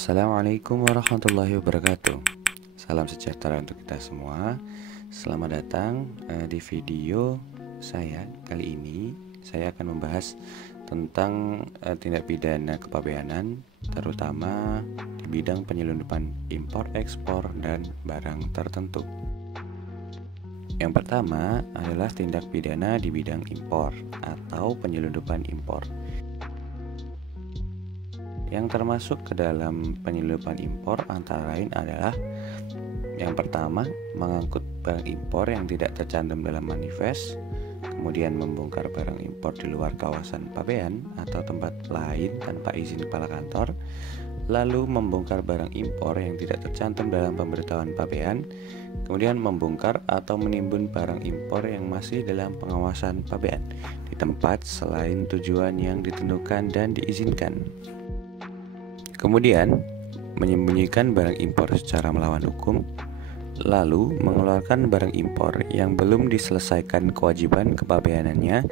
Assalamualaikum warahmatullahi wabarakatuh. Salam sejahtera untuk kita semua. Selamat datang di video saya. Kali ini saya akan membahas tentang tindak pidana kepabeanan, terutama di bidang penyelundupan impor, ekspor, dan barang tertentu. Yang pertama adalah tindak pidana di bidang impor atau penyelundupan impor. Yang termasuk ke dalam penyelundupan impor antara lain adalah yang pertama, mengangkut barang impor yang tidak tercantum dalam manifest, kemudian membongkar barang impor di luar kawasan pabean atau tempat lain tanpa izin kepala kantor, lalu membongkar barang impor yang tidak tercantum dalam pemberitahuan pabean, kemudian membongkar atau menimbun barang impor yang masih dalam pengawasan pabean di tempat selain tujuan yang ditentukan dan diizinkan. Kemudian, menyembunyikan barang impor secara melawan hukum, lalu mengeluarkan barang impor yang belum diselesaikan kewajiban kepabeanannya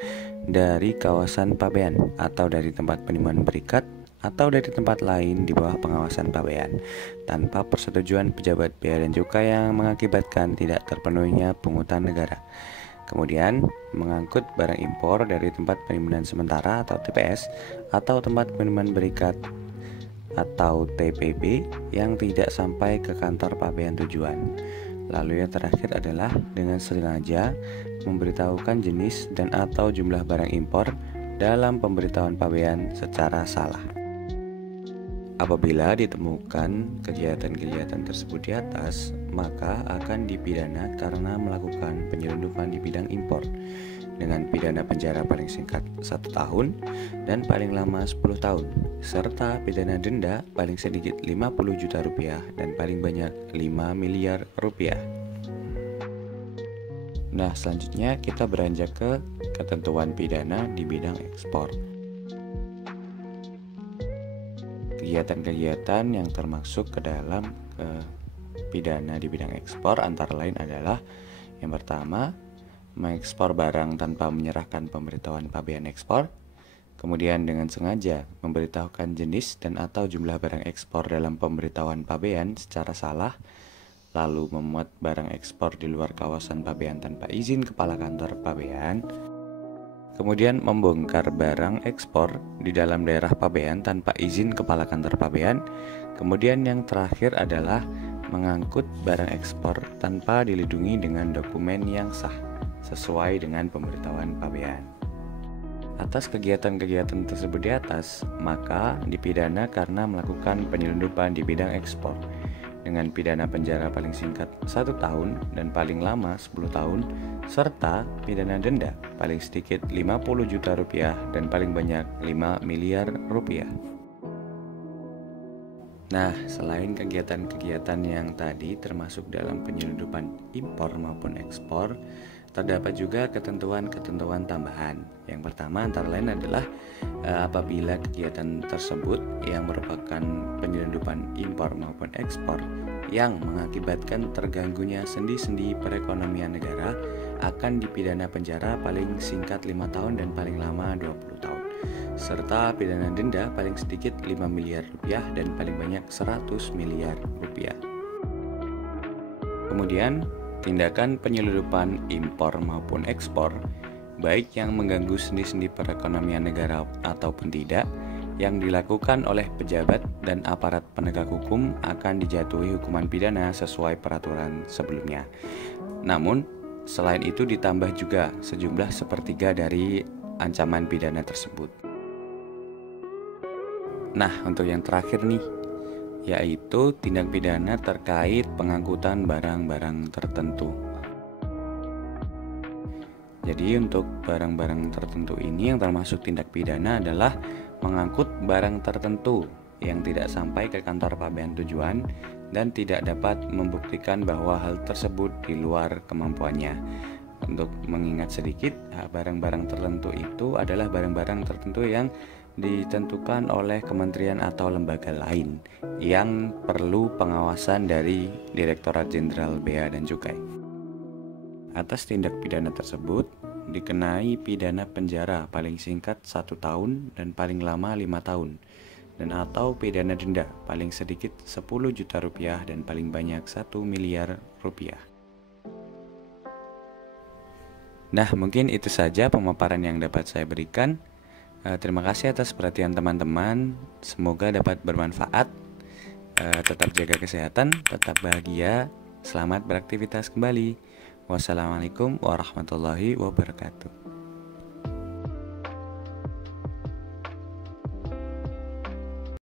dari kawasan pabean atau dari tempat penimbunan berikat atau dari tempat lain di bawah pengawasan pabean tanpa persetujuan pejabat bea dan cukai yang mengakibatkan tidak terpenuhinya pungutan negara. Kemudian, mengangkut barang impor dari tempat penimbunan sementara atau TPS atau tempat penimbunan berikat atau TPB yang tidak sampai ke kantor pabean tujuan. Lalu yang terakhir adalah dengan sengaja memberitahukan jenis dan atau jumlah barang impor dalam pemberitahuan pabean secara salah. Apabila ditemukan kegiatan-kegiatan tersebut di atas, maka akan dipidana karena melakukan penyelundupan di bidang impor dengan pidana penjara paling singkat 1 tahun dan paling lama 10 tahun, serta pidana denda paling sedikit 50 juta rupiah dan paling banyak 5 miliar rupiah. Nah, selanjutnya kita beranjak ke ketentuan pidana di bidang ekspor. Kegiatan-kegiatan yang termasuk ke dalam pidana di bidang ekspor antara lain adalah yang pertama, mengekspor barang tanpa menyerahkan pemberitahuan pabean ekspor, kemudian dengan sengaja memberitahukan jenis dan atau jumlah barang ekspor dalam pemberitahuan pabean secara salah, lalu memuat barang ekspor di luar kawasan pabean tanpa izin kepala kantor pabean, kemudian membongkar barang ekspor di dalam daerah pabean tanpa izin kepala kantor pabean, kemudian yang terakhir adalah mengangkut barang ekspor tanpa dilindungi dengan dokumen yang sah sesuai dengan pemberitahuan pabean. Atas kegiatan-kegiatan tersebut di atas, maka dipidana karena melakukan penyelundupan di bidang ekspor dengan pidana penjara paling singkat 1 tahun dan paling lama 10 tahun, serta pidana denda paling sedikit 50 juta rupiah dan paling banyak 5 miliar rupiah. Nah, selain kegiatan-kegiatan yang tadi termasuk dalam penyelundupan impor maupun ekspor, terdapat juga ketentuan-ketentuan tambahan. Yang pertama antara lain adalah apabila kegiatan tersebut yang merupakan penyelundupan impor maupun ekspor yang mengakibatkan terganggunya sendi-sendi perekonomian negara akan dipidana penjara paling singkat 5 tahun dan paling lama 20 tahun, serta pidana denda paling sedikit 5 miliar rupiah dan paling banyak 100 miliar rupiah. Kemudian, tindakan penyelundupan impor maupun ekspor, baik yang mengganggu sendi-sendi perekonomian negara ataupun tidak, yang dilakukan oleh pejabat dan aparat penegak hukum akan dijatuhi hukuman pidana sesuai peraturan sebelumnya. Namun, selain itu ditambah juga sejumlah sepertiga dari ancaman pidana tersebut. Nah, untuk yang terakhir nih, yaitu tindak pidana terkait pengangkutan barang-barang tertentu. Jadi untuk barang-barang tertentu ini yang termasuk tindak pidana adalah mengangkut barang tertentu yang tidak sampai ke kantor pabean tujuan dan tidak dapat membuktikan bahwa hal tersebut di luar kemampuannya. Untuk mengingat sedikit, barang-barang tertentu itu adalah barang-barang tertentu yang ditentukan oleh kementerian atau lembaga lain yang perlu pengawasan dari Direktorat Jenderal Bea dan Cukai. Atas tindak pidana tersebut dikenai pidana penjara paling singkat 1 tahun dan paling lama 5 tahun dan atau pidana denda paling sedikit 10 juta rupiah dan paling banyak 1 miliar rupiah. Nah, mungkin itu saja pemaparan yang dapat saya berikan. Terima kasih atas perhatian teman-teman. Semoga dapat bermanfaat. Tetap jaga kesehatan, tetap bahagia. Selamat beraktivitas kembali. Wassalamualaikum warahmatullahi wabarakatuh.